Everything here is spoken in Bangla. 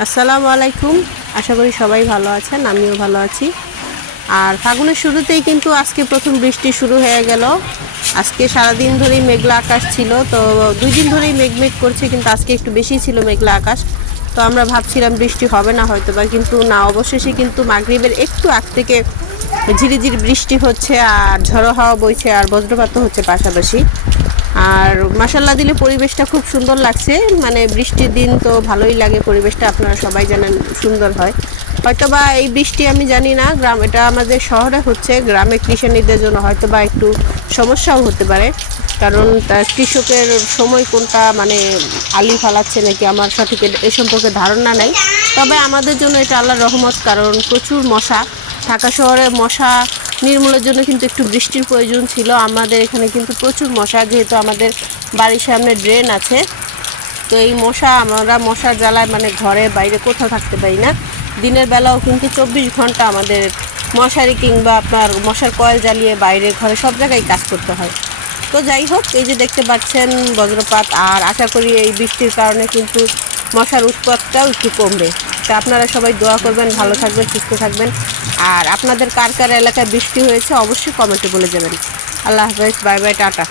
আসসালামু আলাইকুম। আশা করি সবাই ভালো আছেন, আমিও ভালো আছি। আর ফাগুনের শুরুতেই কিন্তু আজকে প্রথম বৃষ্টি শুরু হয়ে গেল। আজকে সারাদিন ধরেই মেঘলা আকাশ ছিল, তো দুই দিন ধরেই মেঘ মেঘ করছে, কিন্তু আজকে একটু বেশি ছিল মেঘলা আকাশ। তো আমরা ভাবছিলাম বৃষ্টি হবে না হয়তো বা কিন্তু না, অবশেষে কিন্তু মাগরিবের একটু আগ থেকে ঝিরিঝিরি বৃষ্টি হচ্ছে, আর ঝড়ো হাওয়া বইছে, আর বজ্রপাতও হচ্ছে পাশাপাশি। আর মাসাল্লাহ দিলে পরিবেশটা খুব সুন্দর লাগছে। মানে বৃষ্টির দিন তো ভালোই লাগে, পরিবেশটা আপনারা সবাই জানেন সুন্দর হয়। হয়তো বা এই বৃষ্টি আমি জানি না, গ্রাম, এটা আমাদের শহরে হচ্ছে, গ্রামে কৃষানীদের জন্য হয়তো বা একটু সমস্যাও হতে পারে। কারণ কৃষকের সময় কোনটা মানে আলি ফালাচ্ছে নাকি আমার সঠিক এ সম্পর্কে ধারণা নেই। তবে আমাদের জন্য এটা আল্লাহর রহমত, কারণ প্রচুর মশা। ঢাকা শহরে মশা নির্মূলের জন্য কিন্তু একটু বৃষ্টির প্রয়োজন ছিল। আমাদের এখানে কিন্তু প্রচুর মশা, যেহেতু আমাদের বাড়ির সামনে ড্রেন আছে। তো এই মশা, আমরা মশার জ্বালায় মানে ঘরে, বাইরে কোথাও থাকতে পারি না। দিনের বেলাও কিন্তু চব্বিশ ঘণ্টা আমাদের মশারি কিংবা আপনার মশার কয়েল জ্বালিয়ে বাইরে ঘরে সব জায়গায় কাজ করতে হয়। তো যাই হোক, এই যে দেখতে পাচ্ছেন বজ্রপাত, আর আশা করি এই বৃষ্টির কারণে কিন্তু মশার উৎপাতটাও একটু কমবে। তা আপনারা সবাই দোয়া করবেন, ভালো থাকবেন, সুস্থ থাকবেন। আর আপনাদের কার কার এলাকায় বৃষ্টি হয়েছে অবশ্যই কমেন্টে বলে যাবেন। আল্লাহ হাফেজ, বাই বাই, টাটা।